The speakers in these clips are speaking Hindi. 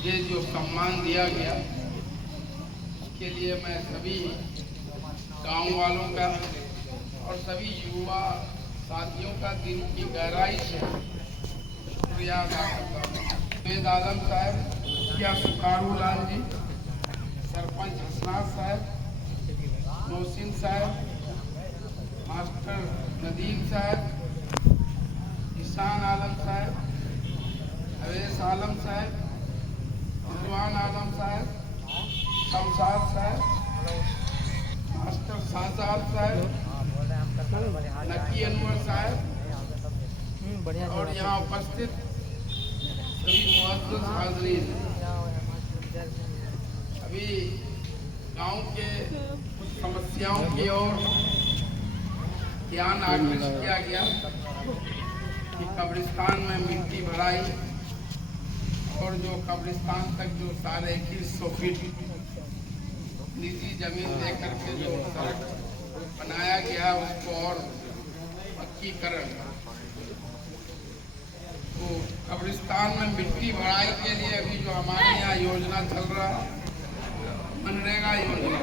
ये जो सम्मान दिया गया उसके लिए मैं सभी गांव वालों का और सभी युवा साथियों का दिल की गहराई से शुक्रिया अदा करता हूँ। वेद आलम साहब, क्या सुखारू लाल जी, सरपंच हसनाथ साहब, मोहसिन साहब, मास्टर नदीम साहब, ईशान आलम साहब, अवैस आलम साहब, रिजवान आलम साहब, शमशाद साहब, मास्टर शाहजाद साहब, नकी अनवर साहब और यहाँ उपस्थित सभी मुअज़्ज़ज़ हाज़रीन। अभी गांव के कुछ समस्याओं की ओर ध्यान आकृष्ट किया गया कि कब्रिस्तान में मिट्टी भराई और जो कब्रिस्तान तक जो 2150 फीट निजी जमीन देकर के जो सड़क बनाया गया उसको और पक्कीकरण, तो कब्रिस्तान में मिट्टी भराई के लिए अभी जो हमारे यहाँ योजना चल रहा है मनरेगा योजना,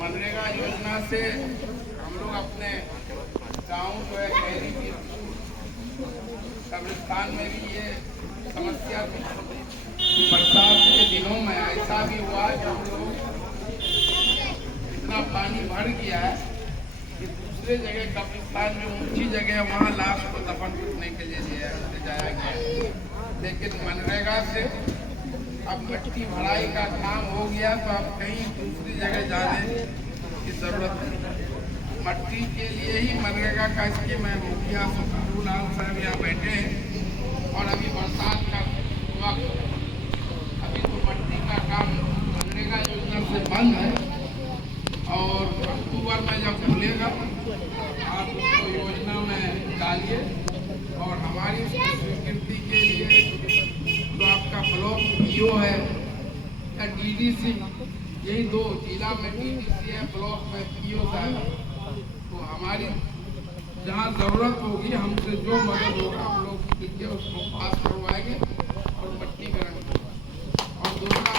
मनरेगा योजना से हम लोग अपने गाँव जो है खैरी की कब्रिस्तान में भी ये समस्या थी। बरसात के दिनों में ऐसा भी हुआ जो इतना पानी भर गया है कि दूसरे जगह कब्रिस्तान में ऊंची जगह वहाँ लाश को दफन करने के लिए ले जाया गया। लेकिन मनरेगा से अब मिट्टी भराई का काम हो गया तो अब कहीं दूसरी जगह जाने की जरूरत नहीं। मट्टी के लिए ही मनरेगा का स्कीम है। मुखिया सुखारू लाल साहब यहाँ बैठे हैं और अभी बरसात का वक्त, अभी तो मट्टी का काम मनरेगा योजना से बंद है और अक्टूबर में जब खुलेगा आप उसको योजना में डालिए और हमारी स्वीकृति के लिए तो आपका ब्लॉक पीओ है या डीडीसी, यही दो जिला में डीडीसी है, ब्लॉक में पीओ साहब, तो हमारी जहाँ ज़रूरत होगी हमसे जो मदद होगा हम लोग ठीक है उसको पास करवाएंगे और पट्टीकरण। और दूसरा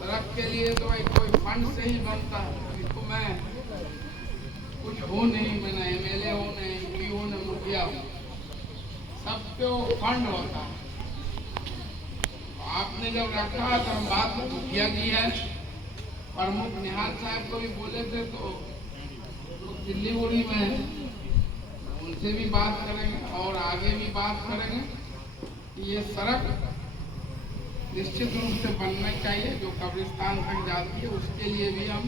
सड़क के लिए तो भाई कोई फंड से ही बनता है। इसको मैं कुछ हो नहीं, मैं ना एमएलए हो, न एमपी हो, न मुखिया हो, सबको फंड होता है। आपने जब रखा तो हम बात मुखिया जी है प्रमुख निहाल साहब को भी बोले थे तो दिल्ली उड़ी में उनसे भी बात करेंगे और आगे भी बात करेंगे कि ये सड़क निश्चित रूप से बनना चाहिए जो कब्रिस्तान तक जाती है। उसके लिए भी हम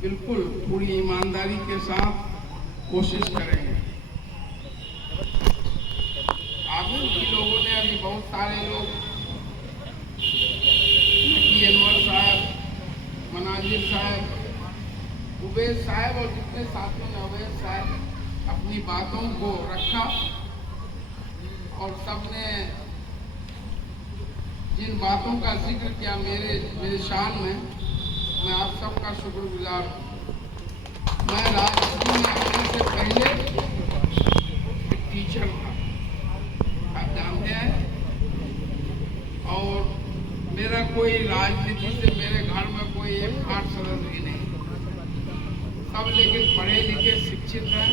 बिल्कुल पूरी ईमानदारी के साथ कोशिश करेंगे। आगू भी लोगों ने अभी बहुत सारे लोग नकी अनवर साहब, मनाजिर साहब, उबैद साहब और जितने साथियों ने उबैद साहब अपनी बातों को रखा और सबने जिन बातों का जिक्र किया मेरे शान में, मैं आप सबका शुक्रगुजार हूँ। मैं राजनीति में आने से पहले एक टीचर था, आप जानते हैं, और मेरा कोई राजनीति से मेरे घर में कोई एक खास सदस्य भी नहीं, सब लेकिन पढ़े लिखे शिक्षित हैं,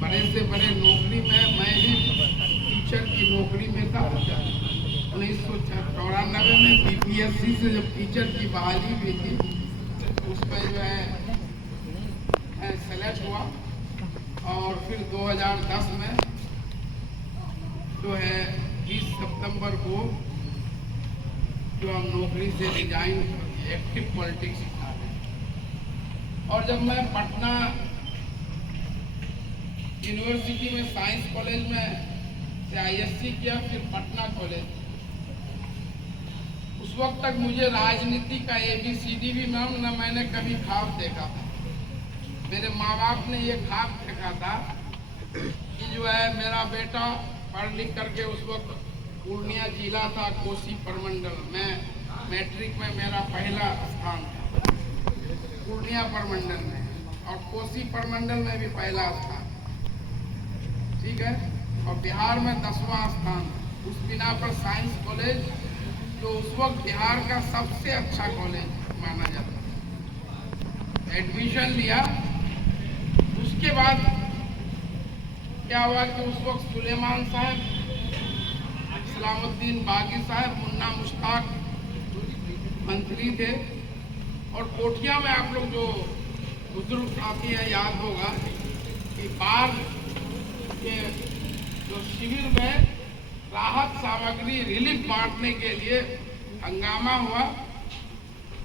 बड़े से बड़े नौकरी में। मैं भी टीचर की नौकरी में था। 1994 में बीपीएससी से जब टीचर की बहाली हुई थी उसमें जो है सेलेक्ट हुआ और फिर 2010 में जो है 20 सितंबर को जो हम नौकरी से रिजाइन एक्टिव पॉलिटिक्स था। और जब मैं पटना यूनिवर्सिटी में साइंस कॉलेज में से आईएससी किया, फिर पटना कॉलेज, उस वक्त तक मुझे राजनीति का ABCD भी न मैंने कभी ख्वाब देखा था। मेरे माँ बाप ने ये ख्वाब देखा था कि जो है मेरा बेटा पढ़ लिख करके, उस वक्त पूर्णिया जिला था, कोसी प्रमंडल में मैट्रिक में मेरा पहला स्थान था पूर्णिया प्रमंडल में, और कोसी प्रमंडल में भी पहला स्थान, ठीक है। और बिहार में 10वां स्थान। उस बिना पर साइंस कॉलेज जो उस वक्त बिहार का सबसे अच्छा कॉलेज माना जाता था, एडमिशन लिया। उसके बाद क्या हुआ कि उस वक्त सुलेमान साहब, सलामुद्दीन बागी साहब, मुन्ना मुश्ताक मंत्री थे। और कोठिया में आप लोग जो बुजुर्ग साथी हैं याद होगा कि बाढ़ के जो शिविर में राहत सामग्री रिलीफ बांटने के लिए हंगामा हुआ।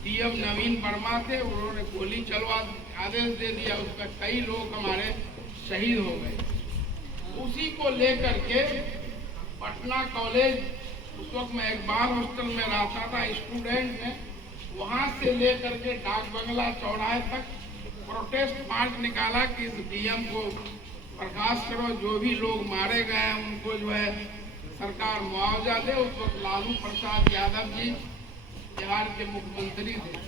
डीएम नवीन वर्मा थे, उन्होंने गोली चलवा आदेश दे दिया, उसमें कई लोग हमारे शहीद हो गए। उसी को लेकर के पटना कॉलेज, उस वक्त मैं इकबाल हॉस्टल में रहता था, स्टूडेंट ने वहां से लेकर के डाक बंगला चौराहे तक प्रोटेस्ट मार्च निकाला कि इस डीएम को बर्खास्त करो, जो भी लोग मारे गए हैं उनको जो है सरकार मुआवजा दे। उस वक्त लालू प्रसाद यादव जी बिहार के मुख्यमंत्री थे।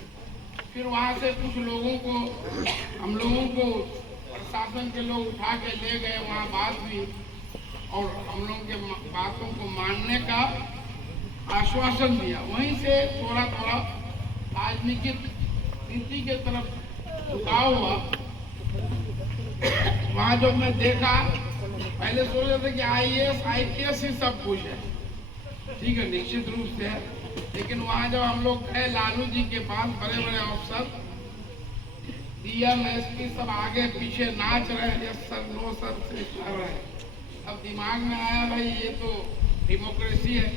फिर वहां से कुछ लोगों को, हम लोगों को प्रशासन के लोग उठा के ले गए, वहां बात हुई और हम लोगों के बातों को मानने का आश्वासन दिया। वहीं से थोड़ा थोड़ा राजनीतिक नीति के तरफ झुकाव हुआ। वहां जब मैं देखा, पहले सोच रहे थे कि IAS IPS ही सब कुछ है, ठीक है, निश्चित रूप से है। लेकिन वहां जब हम लोग गए लालू जी के पास, बड़े बड़े अफसर, DM SP सब आगे पीछे नाच रहे हैं, यस सर नो सर से कर रहे हैं। अब दिमाग में आया भाई ये तो डेमोक्रेसी है।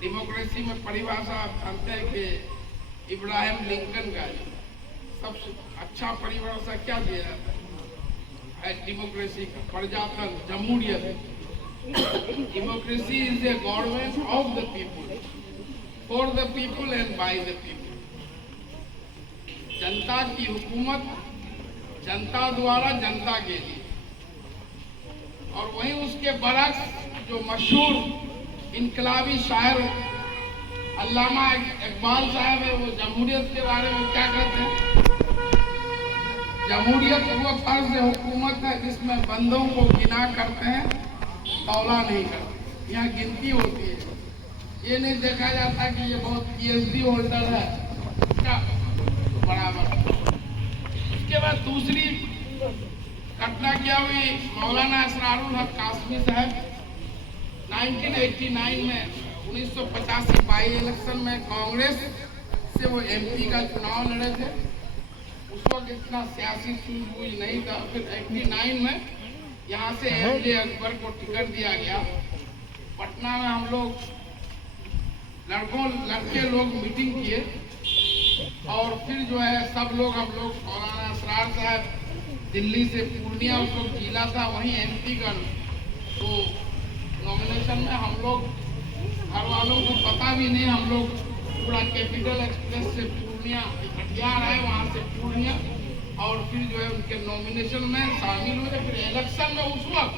डेमोक्रेसी में परिभाषा आप जानते हैं कि इब्राहिम लिंकन का सबसे अच्छा परिभाषा क्या दिया जाता है डेमोक्रेसी का? प्रजातंत्र, जमहूरियत। Democracy is a government of the people, for the people and by the people. जनता की हुकूमत, जनता द्वारा, जनता के लिए। और वहीं उसके बरक्स जो मशहूर इनकलाबी शायर अल्लामा इकबाल साहब है, वो जमहूरियत के बारे में क्या कहते हैं? जमहूरियत वो तर्ज हुकूमत है जिसमें बंदों को गिना करते हैं, तौला नहीं करते। यहाँ गिनती होती है, ये नहीं देखा जाता कि ये बहुत PhD होल्डर है क्या, बराबर। उसके बाद दूसरी घटना क्या हुई, मौलाना असरारुल हक कासमी साहब 1989 में 1985 बाई इलेक्शन में कांग्रेस से वो MP का चुनाव लड़े थे। उस वक्त इतना सियासी सूझबूझ नहीं था। फिर 89 में यहाँ से MJ अकबर को टिकट दिया गया। पटना में हम लोग लड़के लोग मीटिंग किए और फिर जो है सब लोग, हम लोग मौलाना असरार साहब दिल्ली से पूर्णिया, उस वक्त जिला था, वहीं MP का तो नॉमिनेशन में हम लोग, घर वालों को पता भी नहीं, हम लोग पूरा कैपिटल एक्सप्रेस से पूर्णिया, कटिहार आए, वहाँ से पूर्णिया, और फिर जो है उनके नॉमिनेशन में शामिल हुए। फिर इलेक्शन में उस वक्त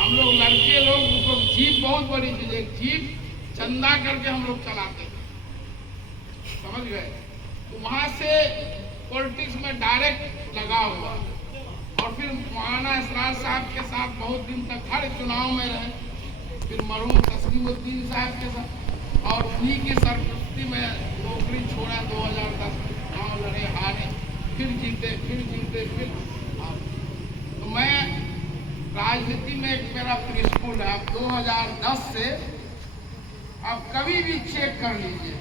हम लोग लड़के लोग, उस वक्त जीप बहुत बड़ी चीज, एक जीप चंदा करके हम लोग चलाते थे, समझ गए? तो वहाँ से पॉलिटिक्स में डायरेक्ट लगा हुआ। और फिर मौलाना असरार साहब के साथ बहुत दिन तक हर चुनाव में रहे। फिर मरहूम तस्लीमुद्दीन साहब के साथ, और उन्हीं की सरपरस्ती में नौकरी छोड़ा। 2010 चुनाव लड़े, हारे, फिर जीते, फिर जीते, फिर हारे। तो मैं राजनीति में एक मेरा प्रिंसिपल है, अब 2010 से आप कभी भी चेक कर लीजिए,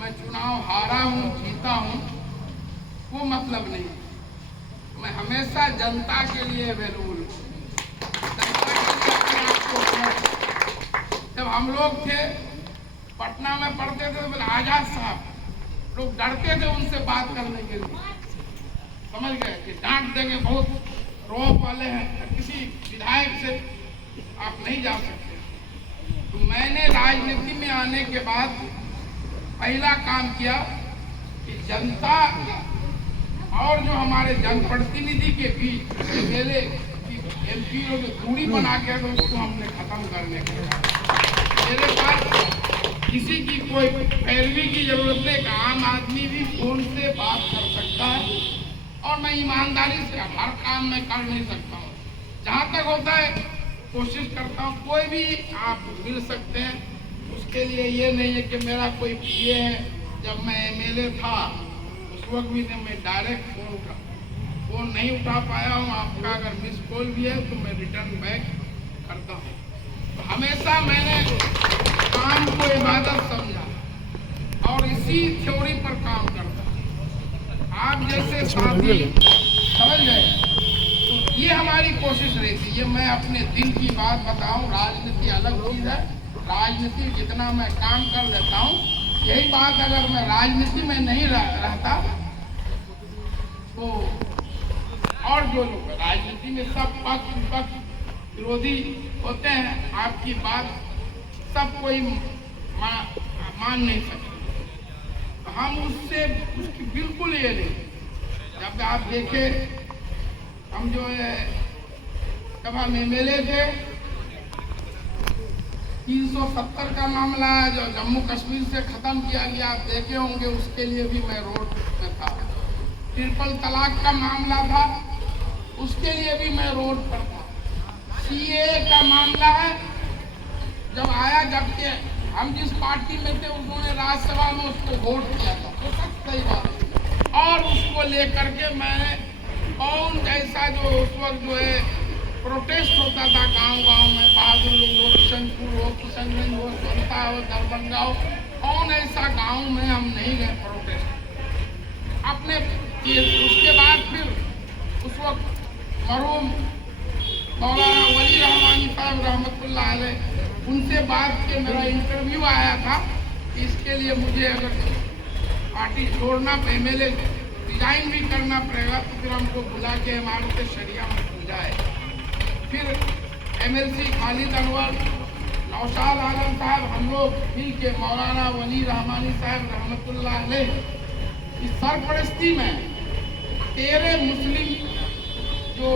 मैं चुनाव हारा हूँ, जीता हूँ, वो मतलब नहीं। मैं हमेशा जनता के लिए अवेलेबल हूँ, जनता के लिए अपने आप को। जब हम लोग थे पटना में पढ़ते थे तो फिर आजाद साहब लोग डरते थे उनसे बात करने के लिए, समझ गए कि डांट देंगे, बहुत रौब वाले हैं, किसी विधायक से आप नहीं जा सकते। तो मैंने राजनीति में आने के बाद पहला काम किया कि जनता और जो हमारे जनप्रतिनिधि के बीच पहले MP जो दूरी बना के तो उसको हमने खत्म करने का। मेरे पास किसी की कोई पैरवी की जरूरत नहीं, आम आदमी भी फोन से बात कर सकता है और मैं ईमानदारी से हर काम में कर नहीं सकता हूँ। जहाँ तक होता है कोशिश करता हूँ कोई भी आप मिल सकते हैं, उसके लिए ये नहीं है कि मेरा कोई पीए है। जब मैं एमएलए था उस वक्त भी मैं डायरेक्ट फोन नहीं उठा पाया हूँ। आपका अगर मिस कॉल भी है तो मैं रिटर्न बैक करता हूँ। तो हमेशा मैंने काम को इबादत समझा और इसी थ्योरी पर काम करता हूँ। आप जैसे साथी समझ गए, तो ये हमारी कोशिश रहती है। मैं अपने दिल की बात बताऊं, राजनीति अलग चीज है। राजनीति जितना मैं काम कर लेता हूं, यही बात अगर मैं राजनीति में नहीं रहता तो, और जो लोग राजनीति में सब पक्ष विपक्ष विरोधी होते हैं, आपकी बात सब कोई मान नहीं सकते। हम उसकी बिल्कुल ये नहीं। जब आप देखें, हम जो है जब हम एमएलए थे, 370 का मामला है जो जम्मू कश्मीर से खत्म किया गया, आप देखे होंगे, उसके लिए भी मैं रोड पे था। ट्रिपल तलाक का मामला था, उसके लिए भी मैं रोड पर था। सीएए का मामला है, जब आया, जबकि हम जिस पार्टी में थे उन्होंने राज्यसभा में उसको वोट किया था, तो सब सही बात है। और उसको लेकर के मैंने कौन ऐसा जो उस वक्त जो है प्रोटेस्ट होता था गांव-गांव में, बहादुर हो, किशनपुर हो, किशनगंज हो, सोनता हो, दरभंगा हो, कौन ऐसा गांव में हम नहीं गए प्रोटेस्ट अपने। उसके बाद फिर उस वक्त मरहूम मौलाना वली रहमानी साहब रहमतुल्लाह अलैह, उनसे बात के मेरा इंटरव्यू आया था कि इसके लिए मुझे अगर पार्टी छोड़ना, एमएलए रिजाइन भी करना पड़ेगा, तो फिर हमको बुला के इमारत शरिया में समझाए। फिर एमएलसी खालिद अनवर, नौशाद आलम साहब, हम लोग मिल के मौलाना वली रहमानी साहब रहमतुल्लाह अलैह की सरपरस्ती में 13 मुस्लिम जो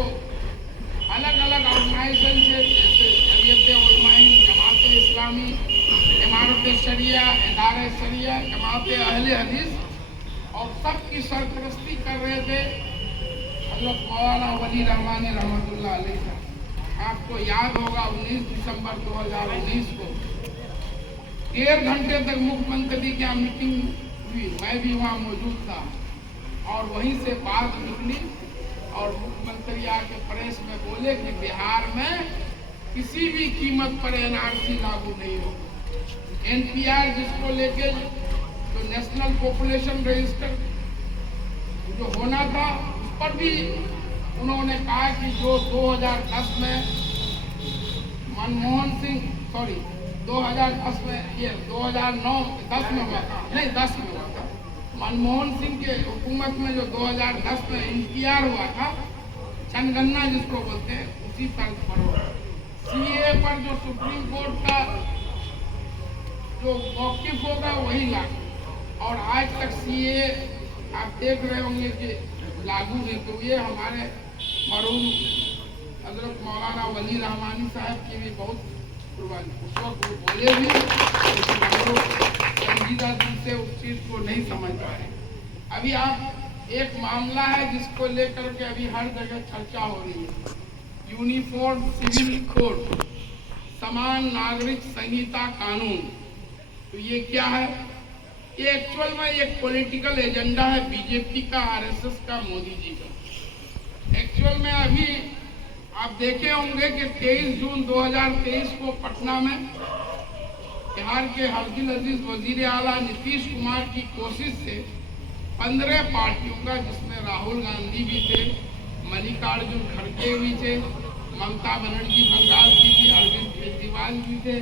अलग अलग ऑर्गेनाइजेशन से, जैसे जमीयत उलमा हिंद, जमात इस्लामी, इमारत शरिया, इदारे शरिया, जमात अहले हदीस, और सबकी सरपरस्ती कर रहे थे हज़रत मौलाना वली रहमानी रहमतुल्लाह अलैह साहब। आपको याद होगा 19 दिसंबर 2019 को 1.5 घंटे तक मुख्यमंत्री की मीटिंग हुई, मैं भी वहाँ मौजूद था, और वहीं से बात निकली और मुख्यमंत्री आके प्रेस में बोले कि बिहार में किसी भी कीमत पर एनआरसी लागू नहीं होगा। एनपीआर जिसको लेके तो नेशनल पॉपुलेशन रजिस्टर जो होना था, उस पर भी उन्होंने कहा कि जो 2010 में मनमोहन सिंह, 2010 में, ये 2009-10 में हुआ था, नहीं 10 में हुआ था, मनमोहन सिंह के हुकूमत में जो 2010 में एनपीआर हुआ था, जनगणना जिसको बोलते हैं, उसी तर्ज पर होगा। सीए पर जो सुप्रीम कोर्ट का जो मौक़िफ़ होगा वही लागू, और आज तक सीए आप देख रहे होंगे कि लागू नहीं। तो ये हमारे मरहूम हज़रत मौलाना वली रहमानी साहब की भी बहुत कुर्बानी। उस वक्त वो बोले भी, लेकिन हम लोग संजीदा दिल से उस चीज़ को नहीं समझ पाए। अभी आप एक मामला है जिसको लेकर के अभी हर जगह चर्चा हो रही है, यूनिफॉर्म सिविल कोड, समान नागरिक संहिता कानून। तो ये क्या है? ये एक्चुअल में एक पॉलिटिकल एजेंडा है बीजेपी का, आरएसएस का, मोदी जी का। एक्चुअल में अभी आप देखे होंगे कि 23 जून 2023 को पटना में बिहार के अब्दुल अजीज वजीर आला नीतीश कुमार की कोशिश से 15 पार्टियों का, जिसमें राहुल गांधी भी थे, मल्लिकार्जुन खड़गे भी थे, ममता बनर्जी बंगाल की थी, अरविंद केजरीवाल भी थे,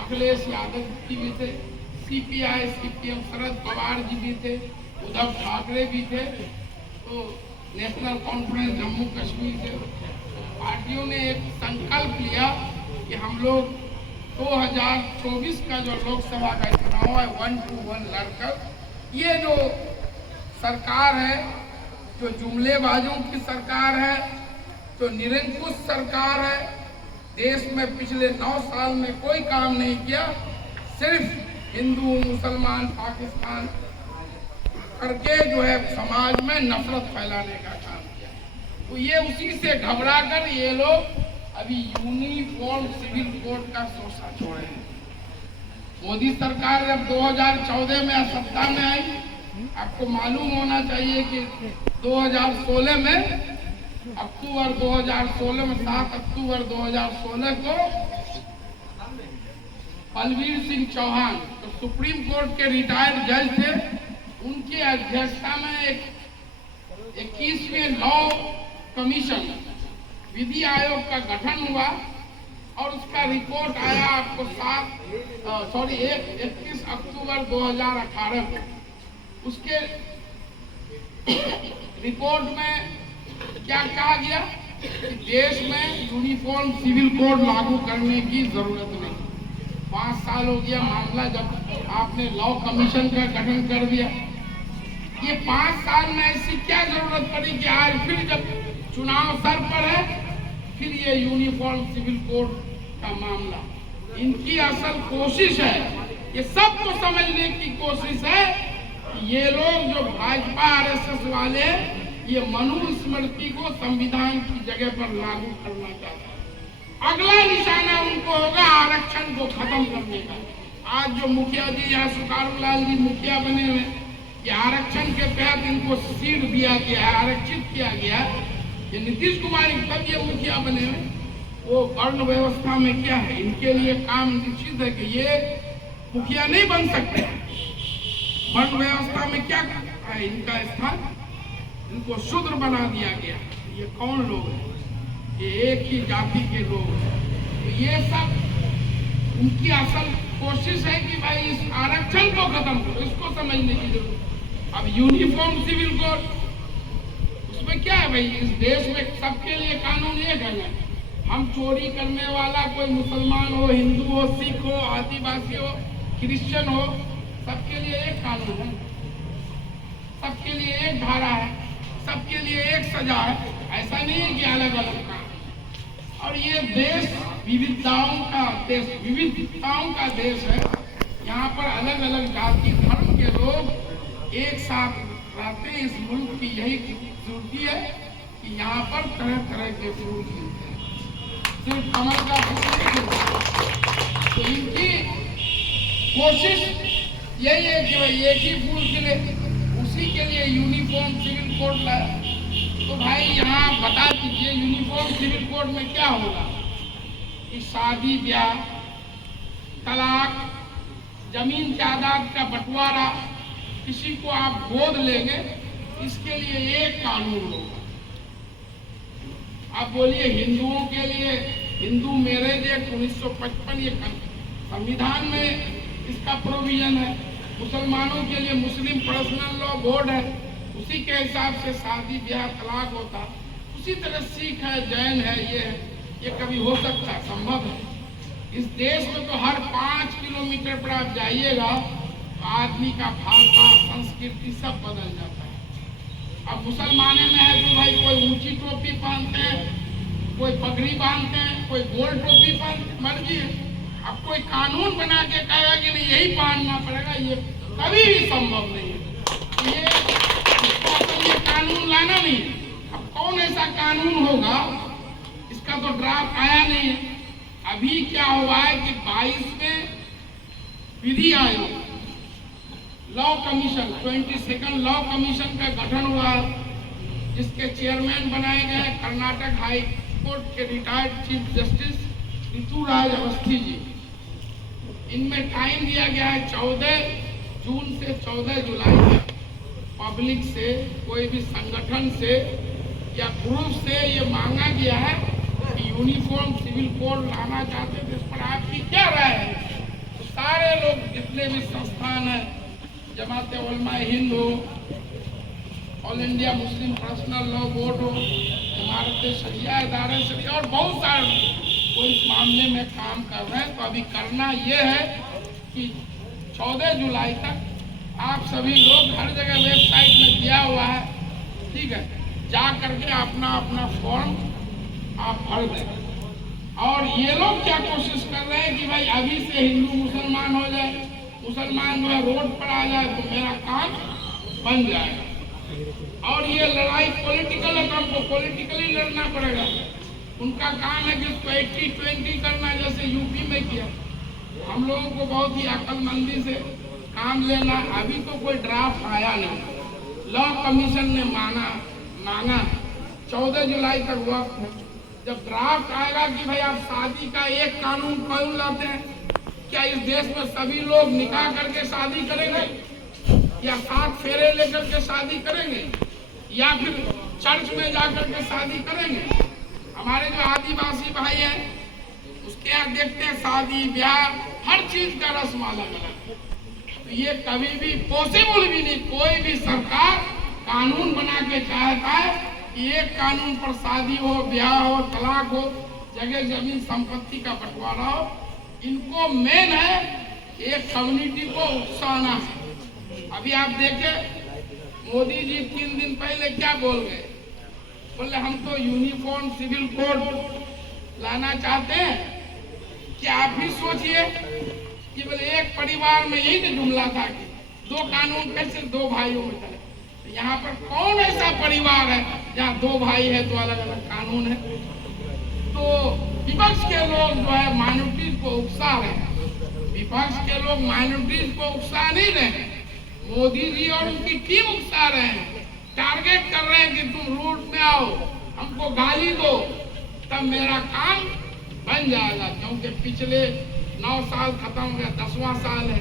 अखिलेश यादव जी भी थे, सीपीआई सीपीएम शरद पवार जी भी थे, उद्धव ठाकरे भी थे, तो नेशनल कॉन्फ्रेंस जम्मू कश्मीर के पार्टियों ने एक संकल्प लिया कि हम लोग 2024 का जो लोकसभा का चुनाव है 1 to 1 लड़कर, ये जो सरकार है, जो जुमलेबाजों की सरकार है, जो निरंकुश सरकार है, देश में पिछले 9 साल में कोई काम नहीं किया, सिर्फ हिंदू मुसलमान पाकिस्तान करके जो है समाज में नफरत फैलाने का काम किया। तो ये उसी से घबरा कर ये लोग अभी यूनिफॉर्म सिविल कोड का शोषा छोड़े हैं। मोदी सरकार जब 2014 में सत्ता में आई, आपको मालूम होना चाहिए कि 2016 में अक्टूबर 2016 में 7 अक्टूबर 2016 को बलबीर सिंह चौहान तो सुप्रीम कोर्ट के रिटायर्ड जज थे, उनकी अध्यक्षता में एक 21वें लॉ कमीशन विधि आयोग का गठन हुआ और उसका रिपोर्ट आया आपको 21 अक्टूबर 2018 को। उसके रिपोर्ट में क्या कहा गया कि देश में यूनिफॉर्म सिविल कोड लागू करने की जरूरत नहीं। 5 साल हो गया मामला जब आपने लॉ कमीशन का गठन कर दिया। ये 5 साल में ऐसी क्या जरूरत पड़ी कि आज फिर जब चुनाव सर पर है फिर ये यूनिफॉर्म सिविल कोड का मामला। इनकी असल कोशिश है, ये सबको समझने की कोशिश है कि ये लोग जो भाजपा आरएसएस वाले ये मनुस्मृति को संविधान की जगह पर लागू करना चाहते हैं। अगला निशाना उनको होगा आरक्षण को खत्म करने का। आज जो मुखिया जी यहाँ सुकारूलाल जी मुखिया बने हुए, ये आरक्षण के तहत इनको सीट दिया गया है, आरक्षित किया गया। ये नीतीश कुमार तब ये मुखिया बने हुए, वो वर्ण व्यवस्था में क्या है, इनके लिए काम निश्चित है कि ये मुखिया नहीं बन सकते। वर्ण व्यवस्था में क्या है इनका स्थान, इनको शूद्र बना दिया गया। ये कौन लोग हैं? ये एक ही जाति के लोग हैं। तो ये सब उनकी असल कोशिश है कि भाई इस आरक्षण को खत्म करो, इसको समझने की जरूरत। अब यूनिफॉर्म सिविल कोड, उसमें क्या है भाई, इस देश में सबके लिए कानून एक है। हम चोरी करने वाला कोई मुसलमान हो, हिंदू हो, सिख हो, आदिवासी हो, क्रिश्चियन हो, सबके लिए एक कानून है, सबके लिए एक धारा है, सबके लिए एक सजा है। ऐसा नहीं है कि अलग अलग काम। और ये देश विविधताओं का देश है। यहाँ पर अलग अलग जाति धर्म के लोग एक साथ रहते हैं। इस मुल्क की यही खूबसूरती है कि यहाँ पर तरह तरह के फूल खिलते हैं, सिर्फ कमल का फूल नहीं खिलता। तो इनकी कोशिश यही है कि भाई एक ही फूल खिले, उसी के लिए यूनिफॉर्म सिविल कोड लाया। तो भाई यहाँ बता दीजिए यूनिफॉर्म सिविल कोड में क्या होगा कि शादी ब्याह, तलाक, जमीन जायदाद का बंटवारा, किसी को आप गोद लेंगे, इसके लिए एक कानून होगा। आप बोलिए हिंदुओं के लिए हिंदू मैरिज एक्ट 1955 ये संविधान में इसका प्रोविजन है। मुसलमानों के लिए मुस्लिम पर्सनल लॉ बोर्ड है, उसी के हिसाब से शादी ब्याह तलाक होता। उसी तरह सिख है, जैन है, ये कभी हो सकता, संभव है। इस देश में तो हर 5 किलोमीटर पर आप जाइएगा तो आदमी का भाषा, संस्कृति सब बदल जाता है। अब मुसलमाने में है तो भाई कोई ऊंची टोपी पहनते हैं, कोई पगड़ी बांधते हैं, कोई गोल टोपी पहनते, मर्जी है। अब कोई कानून बना के कहेगा कि नहीं यही पहनना पड़ेगा, ये कभी भी संभव नहीं है। ये कानून लाना नहीं। अब कौन ऐसा कानून होगा, इसका तो ड्राफ्ट आया नहीं है। अभी क्या हुआ है कि 22 में विधि आयोग law commission 22nd law commission का गठन हुआ, जिसके चेयरमैन बनाए गए कर्नाटक हाई कोर्ट के retired chief justice Rituraj Awasthi ji. इनमें टाइम दिया गया है 14 जून से 14 जुलाई तक। पब्लिक से, कोई भी संगठन से या ग्रुप से ये मांगा गया है कि यूनिफॉर्म सिविल कोड लाना चाहते थे, इस पर आपकी क्या राय है? तो सारे लोग, जितने भी संस्थान है, जमात उलमा हिंद हो, all India Muslim personal law board हो, इमारत शरिया, इदारे शरिया और बहुत सारे वो इस मामले में काम कर रहे हैं। तो अभी करना ये है कि 14 जुलाई तक आप सभी लोग, हर जगह वेबसाइट में दिया हुआ है, ठीक है, जा करके अपना अपना फॉर्म आप भर दें। और ये लोग क्या कोशिश कर रहे हैं कि भाई अभी से हिंदू मुसलमान हो जाए, मुसलमान जो है रोड पर आ जाए तो मेरा काम बन जाएगा। और ये लड़ाई पॉलिटिकल है तो हमको पॉलिटिकली लड़ना पड़ेगा। उनका काम है कि उसको 80-20 करना, जैसे यूपी में किया। हम लोगों को बहुत ही अक्लमंदी से काम लेना। अभी तो कोई ड्राफ्ट आया नहीं, लॉ कमीशन ने मांगा 14 जुलाई तक वक्त है। जब ड्राफ्ट आएगा कि भाई आप शादी का एक कानून क्यों लाते हैं, क्या इस देश में सभी लोग निकाह करके शादी करेंगे, या 7 फेरे लेकर के शादी करेंगे, या फिर चर्च में जाकर के शादी करेंगे? हमारे जो आदिवासी भाई हैं उसके यहाँ देखते हैं शादी ब्याह हर चीज का रस्म अलग अलग। तो ये कभी भी पॉसिबल भी नहीं, कोई भी सरकार कानून बना के चाहता है कि एक कानून पर शादी हो, ब्याह हो, तलाक हो, जगह जमीन संपत्ति का बंटवारा हो। इनको मेन है एक कम्युनिटी को उकसाना है। अभी आप देखें मोदी जी 3 दिन पहले क्या बोल गए, बोले हम तो यूनिफॉर्म सिविल कोड लाना चाहते हैं। क्या आप भी सोचिए कि बोले एक परिवार में यही तो जुमला था कि 2 कानून कैसे 2 भाइयों में चले। तो यहाँ पर कौन ऐसा परिवार है जहाँ 2 भाई है तो अलग अलग कानून है? तो विपक्ष के लोग जो है माइनॉरिटीज को उकसा रहे हैं। विपक्ष के लोग माइनॉरिटीज को उकसा नहीं रहे हैं, मोदी जी और उनकी टीम उकसा रहे हैं। टारगेट कर रहे हैं कि तुम रोड में आओ, हमको गाली दो, तब मेरा काम बन जाएगा। क्योंकि पिछले 9 साल खत्म हो गया, 10वां साल है।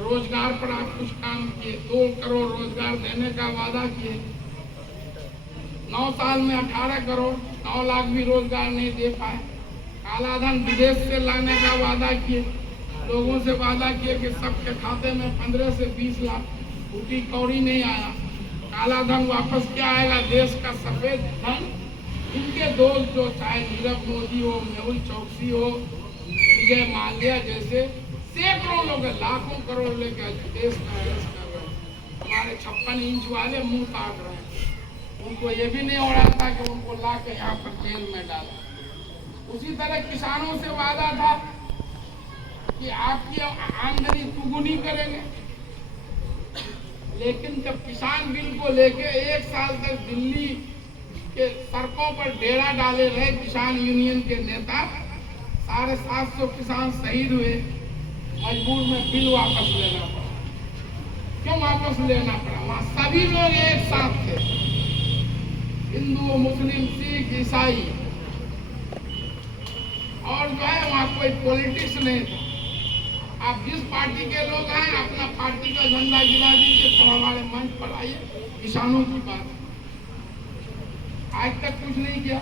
रोजगार पर आप कुछ काम किए, 2 करोड़ रोजगार देने का वादा किए। 9 साल में 18 करोड़ 9 लाख भी रोजगार नहीं दे पाए। काला धन विदेश से लाने का वादा किए, लोगों से वादा किए कि सबके खाते में 15 से 20 लाख, फूटी कौड़ी नहीं आया। काला धन वापस क्या आएगा? देश का सफेद धन इनके दोस्त जो चाहे नीरव मोदी हो, मेहुल चौकसी हो, विजय माल्या जैसे सैकड़ों लोग लाखों करोड़ लेकर देश का ऐश कर रहे हैं। हमारे 56 इंच वाले मुंह ताक रहे हैं। उनको ये भी नहीं हो रहा था कि उनको ला के यहाँ पर जेल में डाला। उसी तरह किसानों से वादा था कि आपकी आमदनी दुगुनी करेंगे, लेकिन जब किसान बिल को लेके 1 साल तक दिल्ली के सड़कों पर डेरा डाले रहे किसान यूनियन के नेता, 750 किसान शहीद हुए, मजबूर में बिल वापस लेना पड़ा। क्यों वापस लेना पड़ा? वहां सभी लोग एक साथ थे, हिंदू, मुस्लिम, सिख, ईसाई, और जो है वहां कोई पॉलिटिक्स नहीं था। आप जिस पार्टी के लोग हैं अपना पार्टी का झंडा गिरा दीजिए, तो हमारे मंच पर आइए, किसानों की बात। आज तक कुछ नहीं किया।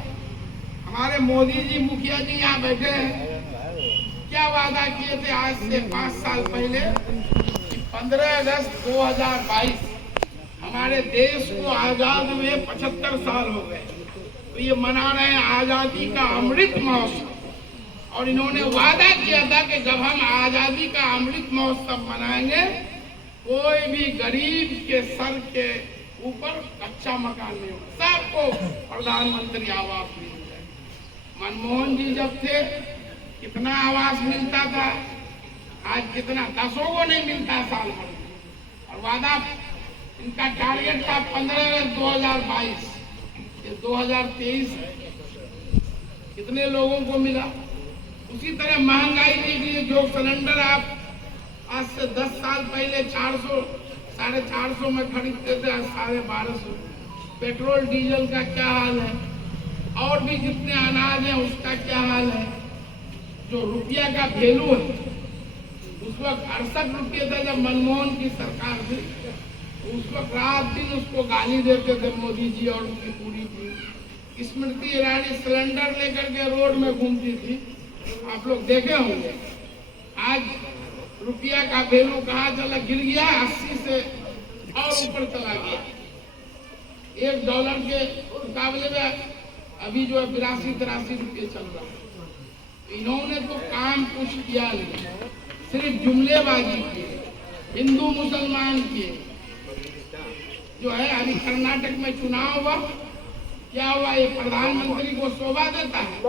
हमारे मोदी जी मुखिया जी यहाँ बैठे हैं, क्या वादा किए थे आज से 5 साल पहले कि 15 अगस्त 2022 हमारे देश को आजाद हुए 75 साल हो गए, तो ये मना रहे हैं आजादी का अमृत महोत्सव। और इन्होंने वादा किया था कि जब हम आजादी का अमृत महोत्सव मनाएंगे, कोई भी गरीब के सर के ऊपर कच्चा मकान नहीं होगा, सबको प्रधानमंत्री आवास मिल जाए। मनमोहन जी जब थे कितना आवास मिलता था, आज कितना 10 को नहीं मिलता साल भर। और वादा इनका टारगेट था 15 अगस्त 2022, ये 2023 कितने लोगों को मिला? उसी तरह महंगाई देख लीजिए, जो सिलेंडर आप आज से 10 साल पहले 400 साढ़े 400 में खरीदते थे, आज 1250। पेट्रोल डीजल का क्या हाल है, और भी जितने अनाज है उसका क्या हाल है। जो रुपया का वैल्यू है उस वक्त 68 रुपये था जब मनमोहन की सरकार थी, उस वक्त रात दिन उसको गाली देते थे मोदी जी और उनकी पूरी टीम। स्मृति ईरानी सिलेंडर लेकर के रोड में घूमती थी, आप लोग देखे होंगे। आज रुपया का वैल्यू कहाँ चला, गिर गया, 80 से और ऊपर चला गया। $1 के मुकाबले में अभी जो है 82-83 रुपये चल रहा है। इन्होंने तो काम कुछ किया नहीं, सिर्फ जुमलेबाजी की, हिंदू मुसलमान किए। जो है अभी कर्नाटक में चुनाव हुआ, क्या हुआ? ये प्रधानमंत्री को शोभा देता है?